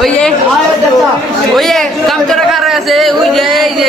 ওই যে ওই যে কামচরা কার আছে ওই যে এই যে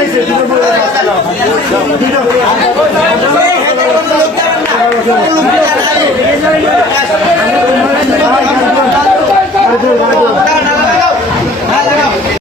দুটো